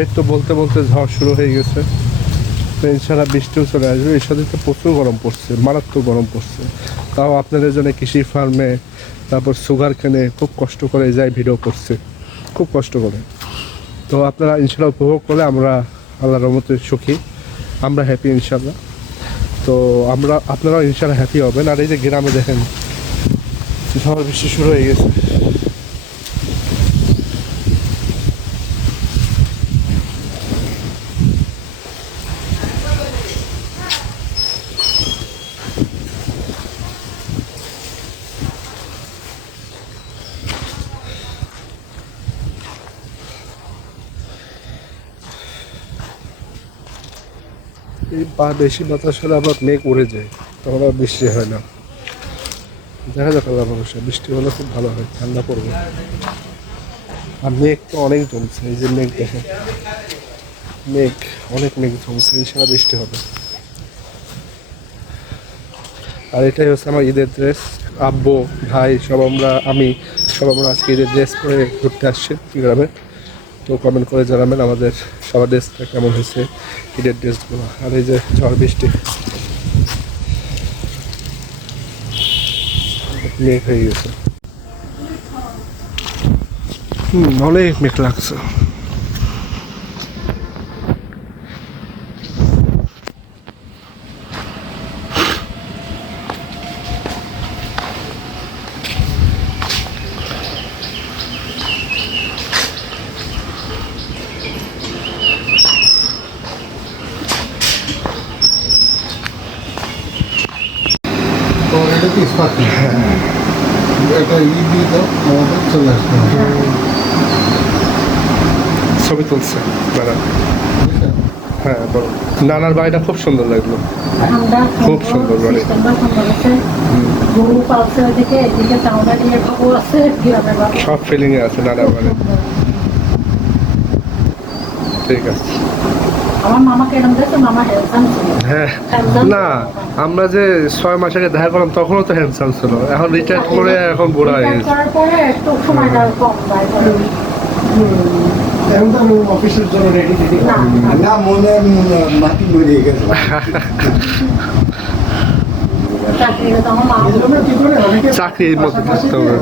এই তো বলতে বলতে ঝড় শুরু হয়ে গেছে। তো ইনশাল্লাহ বৃষ্টিও চলে আসবে। এই সাথে তো প্রচুর গরম পড়ছে, মারাত্মক গরম পড়ছে। তাও আপনাদের জন্য কৃষি ফার্মে, তারপর সুগার কেনে খুব কষ্ট করে যাই ভিডিও করছে, খুব কষ্ট করে। তো আপনারা ইনশাল্লাহ উপভোগ করলে আমরা আল্লাহর রহমতে সুখী, আমরা হ্যাপি ইনশাল্লাহ। তো আপনারাও ইনশাল্লাহ হ্যাপি হবেন। আর এই যে গ্রামে দেখেন ঝড় বৃষ্টি শুরু হয়ে গেছে। এই বেশি বাতাস হলে আবার মেঘ উড়ে যায়, তখন আর বৃষ্টি হয় না। দেখা যাক আল্লাহ ভরসা, বৃষ্টি হলে খুব ভালো হয়, ঠান্ডা পড়বে। আর মেঘ তো অনেক জমছে, এই যে মেঘ দেখেন, মেঘ অনেক মেঘ জমছে, ইনশাল্লাহ বৃষ্টি হবে। আর এটাই হচ্ছে আমার ঈদের ড্রেস। আব্বু, ভাই সব আমরা আজকে ঈদের ড্রেস পরে ঘুরতে আসছি গ্রামে। তো কমেন্ট করে জানাবেন আমাদের সবার ড্রেসটা কেমন হয়েছে, ঈদের ড্রেসগুলো। আর এই যে ঝড় বৃষ্টি, মেঘ হয়ে গেছে। অনেক মেঘ লাগছে। তো এটা কি ইস্পাতি? এটা দিয়ে দাও, আমাদের চলে আসতে হবে। ছবি তুলছে নানা। হ্যাঁ বলো। নানার বাড়িটা খুব সুন্দর লাগলো, খুব সুন্দর বাড়ি। সব ফিলিং এ আছে নানার বাড়ি। ঠিক আছে। আমার মামাকে এরকম দেখো, মামা হ্যান্ডসাম ছিল। হ্যাঁ, না আমরা যে 6 মাস আগে দেখা করলাম তখনও তো হ্যান্ডসাম ছিল, এখন রিটায়ার করে এখন বুড়া হয়ে গেছে। করার পরে একটু সময়টা কম যায় পরে। এখন তো আমি অফিসের জন্য রেডি দিদি না, না মনে মাটি মরে গেছে। চাকরিটা তো আমার মা কি করে অনেকে চাকরির মধ্যে থাকতে হবে।